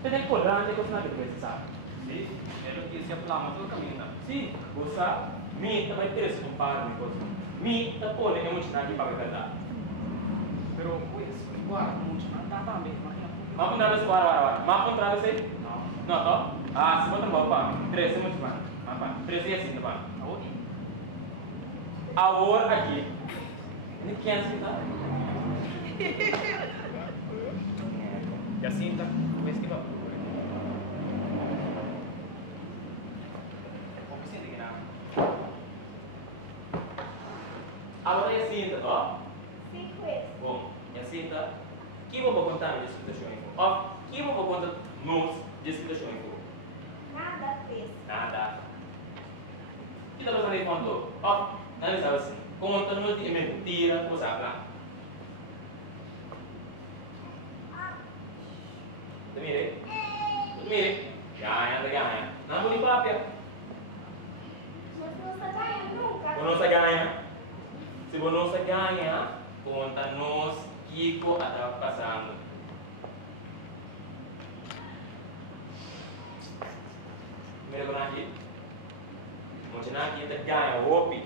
Você tem que pôr grande coisa na cabeça, sabe? Sim, é o que se aplama todo caminho. Sim, você, me também interessa um par de coisas. Me, tá pôr emocionar aqui para verdade. Pero, pues, igual, muito, não tá também, imagina. Mau pun traves war. Mau pun traves aí? Não. Não, toh? Ah, se botar bawa três é muito bom. Apa? Três é assim, tá bom? Aonde? Agora aqui. Ele quer se dar. E assim, tá, vez que vai. Como se diga nada. Agora é assim, tá, toh? Sim, juez. Bom, é assim, tá? Que vou contar a discussão info? Ó, que vou contar nos discussão info? Nada fez. Nada. Kita pasal ni contoh. Oh, nanti saya sini. Contoh ni mentira, kau salah. Mire, mire. Ganha. Não vou limpar a Mas não se ganha nunca. Quando você ganha, se você ganha, conta nós que está passando. Mira con aqui. Mungkin aqui kita ganha hopi.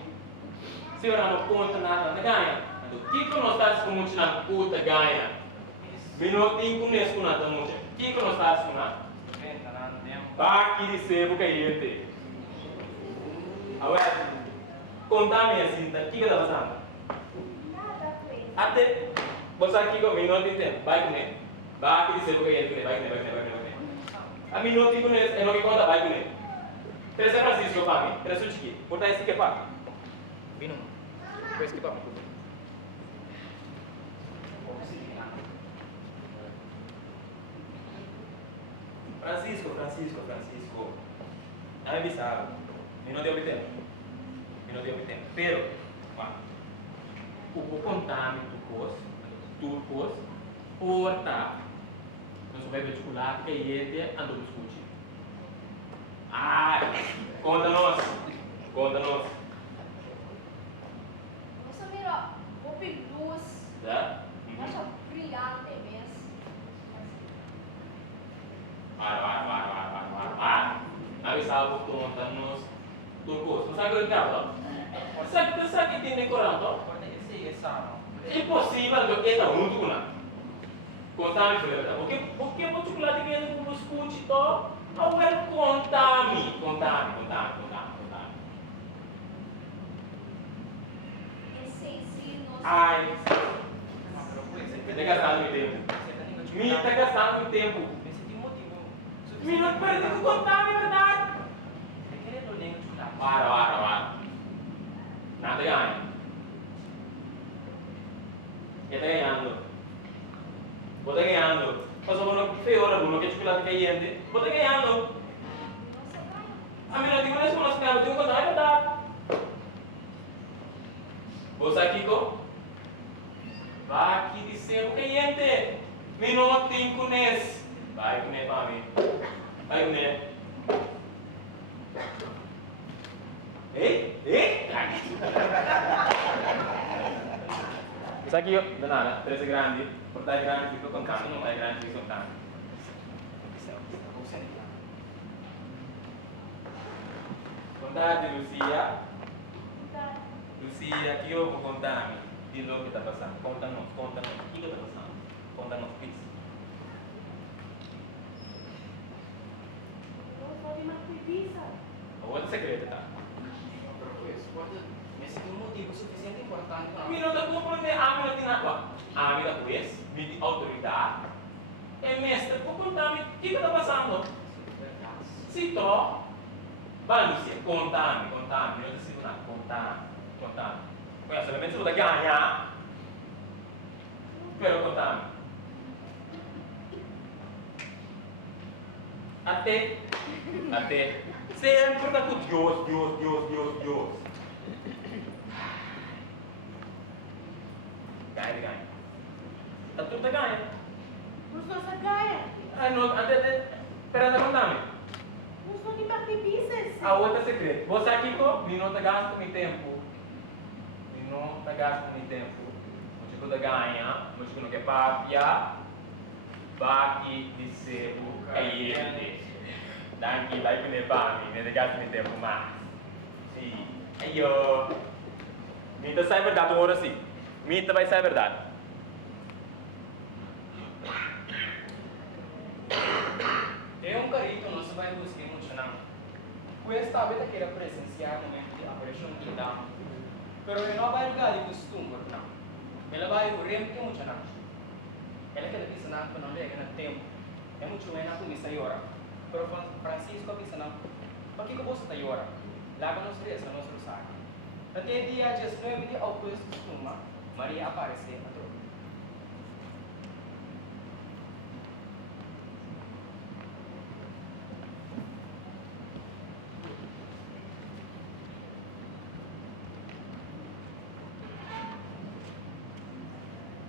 Se orang não conta nada, não ganha. Então, que nós estamos com mungkin puta ganha. Minutinho com nesse com nada mungkin. Que nós estamos com nada? Baki de sebo que ele. Agora, conta-me assim, o que está passando? Nada fez. Até você aqui com minuto tempo, vai com ele. Baki de sebo que ele, vai com ele. A minuto com ele, é no que conta, vai com ele. Três é Francisco para mim, três é chique. Botar esse que para. Vino, depois que vai. Como se diga nada. Francisco. A mí sabe. No te obtengo. Pero, o contame tu coisa, porta. Nós vai ver chocolate que ele andou no escute. Conta-nos. Você virou o luz. Tá? Nossa, brilhante mesmo. Para. A mí sabe conta-nos tu coisa. Não sabe o que é, não? Sabe que tem decorado? Pode ser essa, não. É impossível que ele está junto com nada. Contame, filha, porque o chocolate que ele não escute, tó? Agora contame. Esse ensino. Ai, Não, pero pues, você está gastando meu tempo. Me está gastando meu tempo. Esse tem motivo. Me não perde que contar, é verdade. É querer do negro de nada. Para. Nada ganha. Ele está ganhando. Você está ganhando. Passou por uma feira, Bruno, que chocolate caliente. Você está ganhando. Você ganha. A mim não digo mais como nós ganhamos, eu tenho que contar, é verdade. Você aqui, com? Vai aqui de ser caliente. Minutinho com esse. Vai com ele para mim. Vai com ele. Ei! Isso aqui, danada, 13 grande. Portar grande, fica contando. Não é grande, fica contando. Você não. Contar de Lucia. Tá. Lucia, aqui eu vou contar de lo que está passando. Conta-nos. O que está passando? Conta-nos, please. Eu vou de uma preguiça. Outro segredo, tá? Pero pues, pode. Esse tem motivo suficiente importante para. A mim não está compreendendo. A mim não tem nada. A mim não conhece. Me de autoridade. É mestre, vou contar-me o que está passando. Se tô. Vai, Lucia, conta-me. Eu não sei nada. Conta-me. Olha, solamente se você ganhar. Pero conta-me. Até. Sempre está com Deus. Ganha. A tudo ganha. Mas você ganha. Espera, conta-me. Não sou de partibíceis. A outra segredo. Você aqui, me não está gastando meu tempo. Mas você ganha. Mas você não quer papia. Baki de sebo. Este. Daqui vai com nevame, né? Gasta meu tempo mais. Sim. Aí, ó. Minta sai verdade uma hora sim. Minta vai sair verdade. Tem um carito, não se vai buscar muito não. Pues sabe que era presenciar o momento de aparição do dama. Pero eu não vai lugar de costume, não. Ela vai o rem que muito não. Ela que ele não que não lega no tempo. É muito bem na comissão aí ora. Pero Francisco disse não. Para que você está aí ora? Lava nos três, nos saco. Até dia 19 de agosto, Maria aparece.